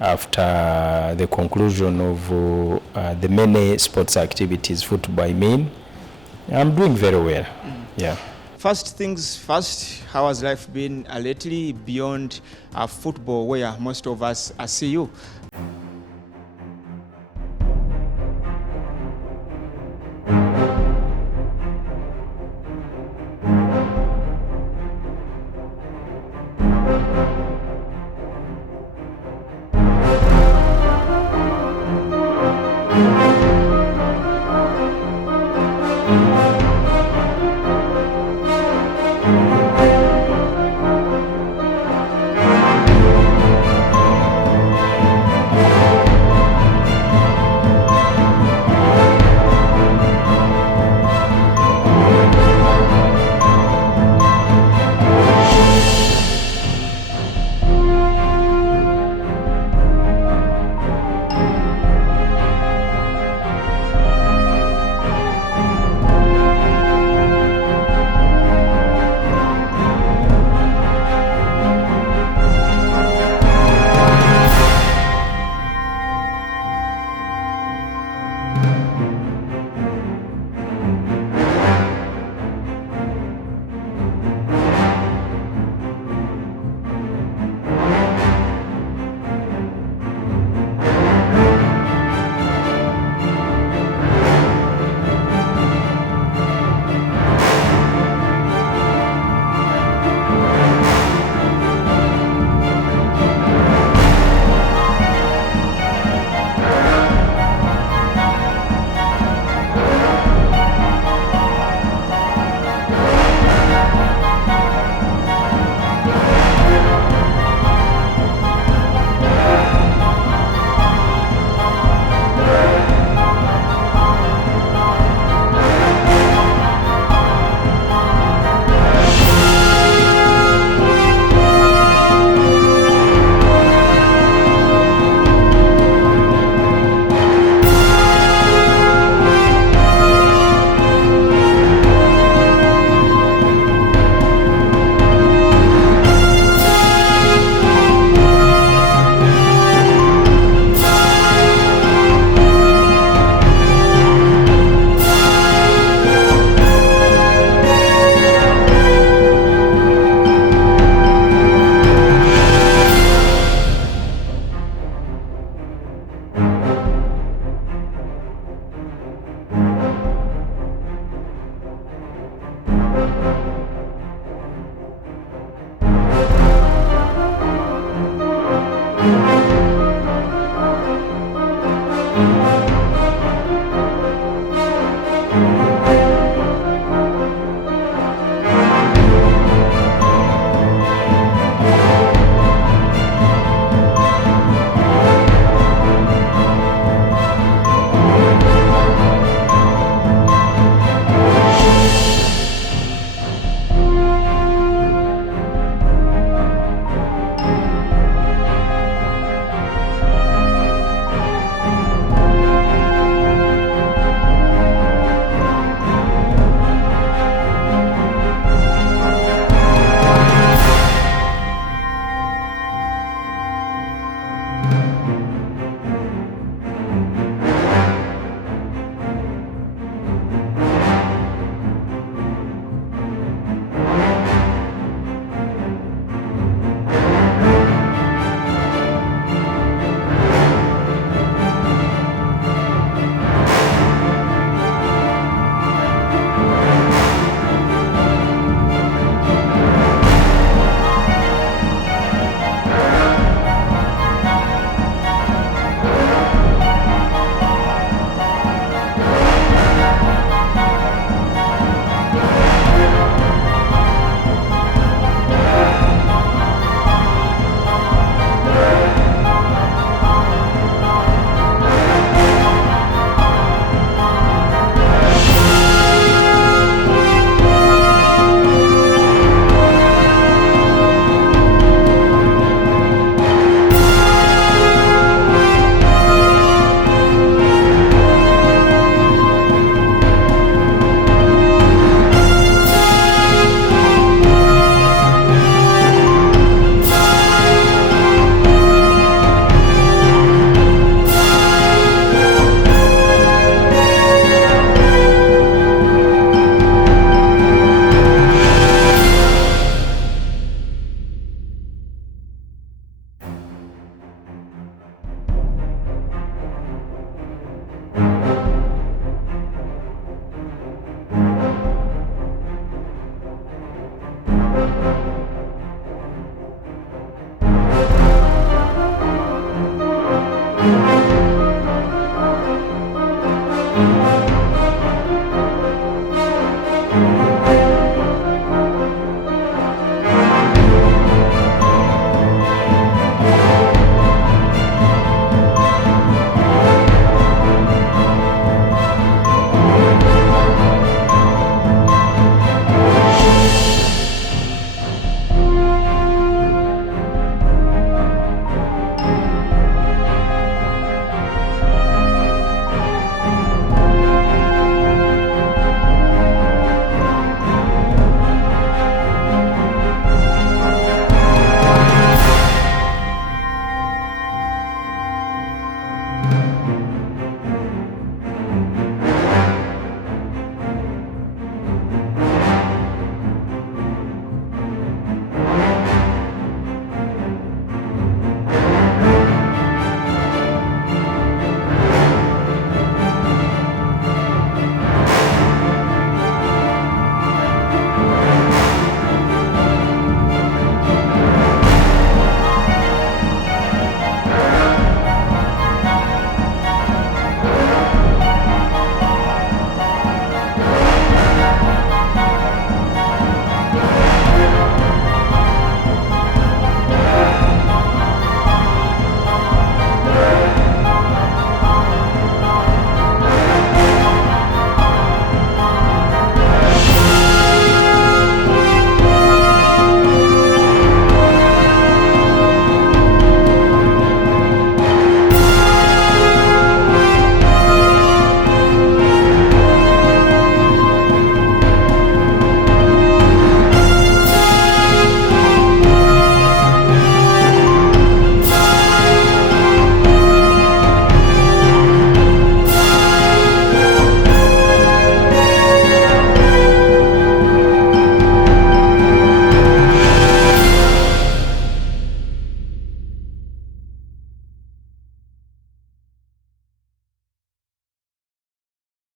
after the conclusion of the many sports activities, football I mean. I'm doing very well. Yeah. First things first, how has life been lately beyond football, where most of us see you?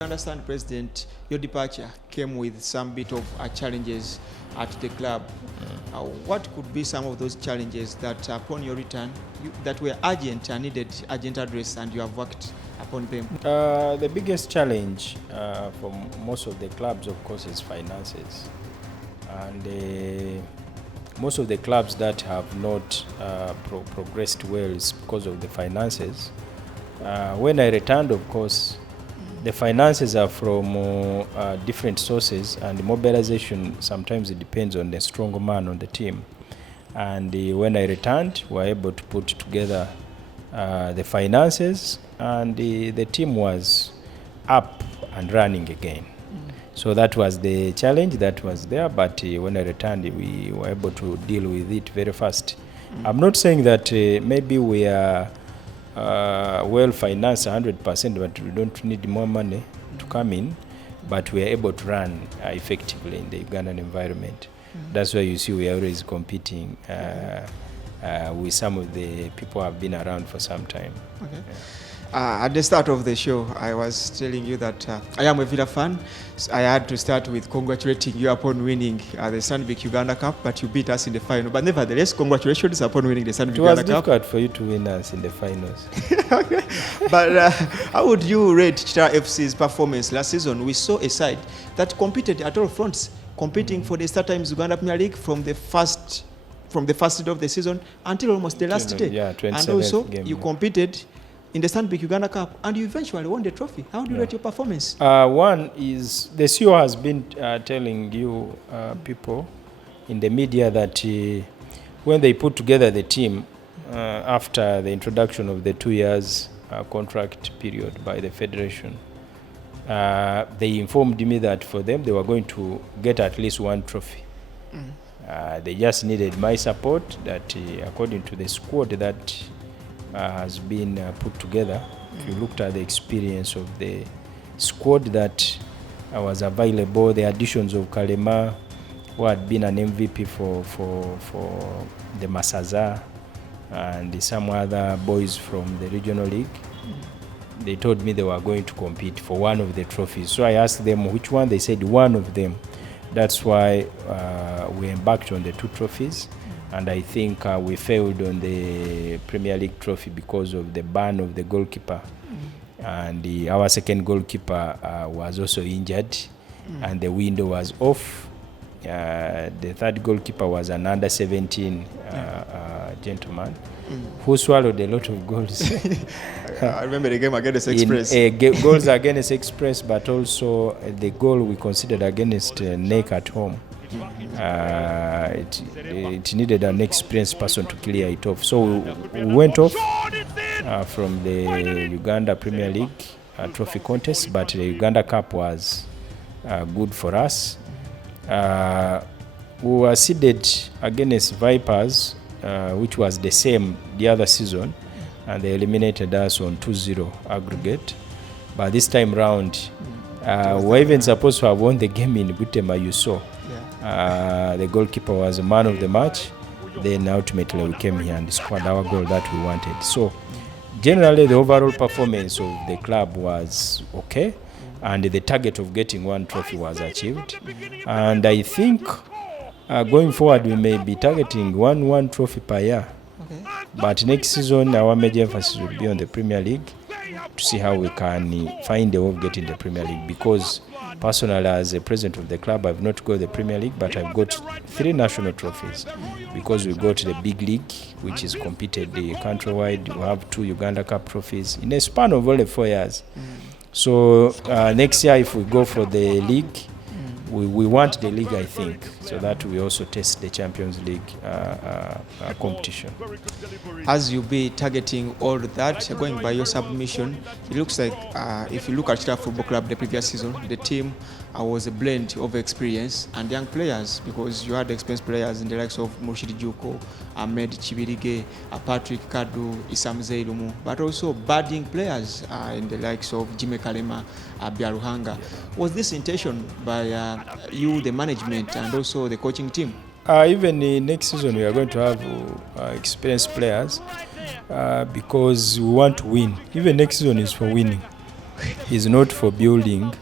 I understand, President, your departure came with some bit of challenges at the club. What could be some of those challenges that upon your return that were urgent and needed urgent address, and you have worked upon them? The biggest challenge for most of the clubs, of course, is finances. And most of the clubs that have not progressed well is because of the finances. When I returned, of course, the finances are from different sources, and mobilization sometimes it depends on the strong man on the team. And when I returned, we were able to put together the finances, and the team was up and running again. So that was the challenge that was there, but when I returned, we were able to deal with it very fast. I'm not saying that maybe we are well financed 100%, but we don't need more money to come in, but we are able to run effectively in the Ugandan environment. That's why you see we are always competing with some of the people who have been around for some time. Okay. At the start of the show, I was telling you that I am a Villa fan. So I had to start with congratulating you upon winning the Stanbic Uganda Cup, but you beat us in the final. But nevertheless, congratulations upon winning the Stanbic Uganda Cup. It was difficult for you to win us in the finals. Okay. But how would you rate Kitara FC's performance last season? We saw a side that competed at all fronts, competing for the Star Times Uganda Premier League from the first day of the season until almost the last day. Yeah, 27th and also, game, you competed in the Stanbic Uganda Cup, and you eventually won the trophy. How do you rate your performance? One is the CEO has been telling you people in the media that when they put together the team after the introduction of the 2 years contract period by the federation, they informed me that for them they were going to get at least one trophy. They just needed my support, that according to the squad that has been put together. If you looked at the experience of the squad that was available, the additions of Kalema, who had been an MVP for the Masaza, and some other boys from the regional league, they told me they were going to compete for one of the trophies. So I asked them which one. They said one of them. That's why we embarked on the 2 trophies, and I think we failed on the Premier League trophy because of the ban of the goalkeeper. And our second goalkeeper was also injured, and the window was off. The third goalkeeper was an under-17 gentleman who swallowed a lot of goals. I remember the game against Express. Goals against Express, but also the goal we considered against NEC at home. It needed an experienced person to clear it off. So we went off from the Uganda Premier League trophy contest, but the Uganda Cup was good for us. We were seeded against Vipers, which was the same the other season, and they eliminated us on 2-0 aggregate. But this time round, we were even supposed to have won the game in Butema, you saw. The goalkeeper was a man of the match. Then ultimately we came here and scored our goal that we wanted. So generally the overall performance of the club was okay, and the target of getting 1 trophy was achieved. And I think going forward we may be targeting one trophy per year. But next season our major emphasis will be on the Premier League to see how we can find a way of getting the Premier League, because personally, as a president of the club, I've not got the Premier League, but I've got 3 national trophies, because we got the big league, which is competed countrywide. We have 2 Uganda Cup trophies in a span of only 4 years. So next year, if we go for the league, we want the league, I think, so that we also test the Champions League competition. As you be targeting all that, going by your submission, it looks like if you look at Kitara Football Club the previous season, the team was a blend of experience and young players, because you had experienced players in the likes of Murshid Juko, Ahmed Chibirige, Patrick Kadu, Isam Zeilumu, but also budding players in the likes of Jimmy Kalema, Biaruhanga. Was this intention by you, the management, and also the coaching team? Even next season we are going to have experienced players because we want to win. Even next season is for winning. It's not for building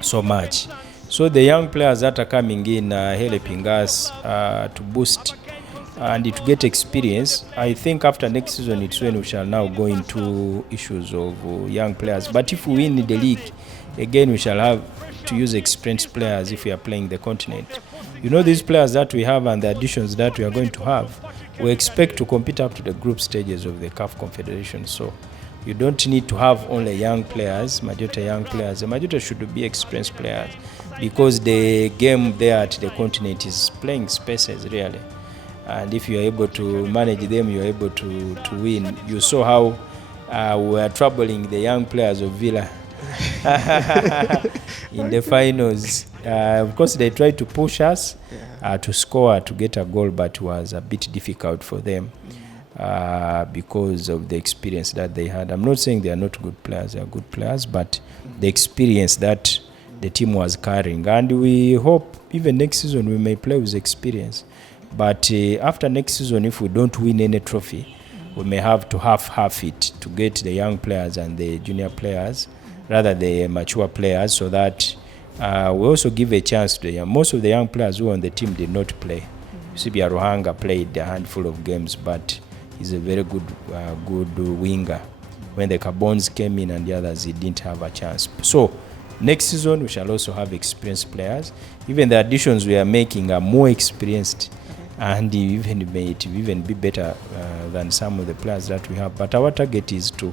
so much. So the young players that are coming in helping us to boost and to get experience. I think after next season it's when we shall now go into issues of young players. But if we win the league, again we shall have to use experienced players if we are playing the continent. You know, these players that we have and the additions that we are going to have, we expect to compete up to the group stages of the CAF Confederation. So you don't need to have only young players, majority young players. The majority should be experienced players, because the game there at the continent is playing spaces really. And if you are able to manage them, you are able to win. You saw how we are troubling the young players of Villa in the finals. Of course, they tried to push us to score, to get a goal, but it was a bit difficult for them because of the experience that they had. I'm not saying they are not good players, they are good players, but the experience that the team was carrying. And we hope even next season we may play with experience. But after next season, if we don't win any trophy, we may have to half it to get the young players and the junior players, rather the mature players, so that we also give a chance to the young. Most of the young players who are on the team did not play. Sibia Ruhanga played a handful of games, but he's a very good winger. When the Carbons came in and the others, he didn't have a chance. So next season, we shall also have experienced players. Even the additions we are making are more experienced, and even may even be better than some of the players that we have. But our target is to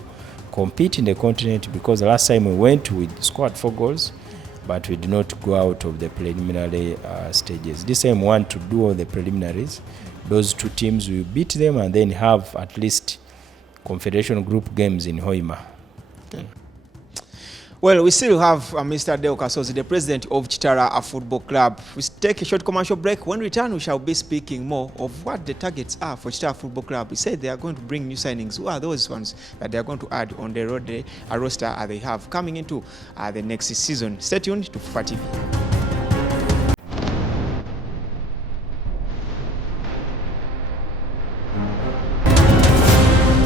compete in the continent, because the last time we went, we scored 4 goals, but we did not go out of the preliminary stages. This time we want to do all the preliminaries. Those 2 teams, we beat them and then have at least Confederation Group games in Hoima. Okay. Well, we still have Mr. Deo Kasozi, the president of Kitara Football Club. We take a short commercial break. When we return, we shall be speaking more of what the targets are for Kitara Football Club. We said they are going to bring new signings. Who are those ones that they are going to add on the roster they have coming into the next season? Stay tuned to Fufa TV.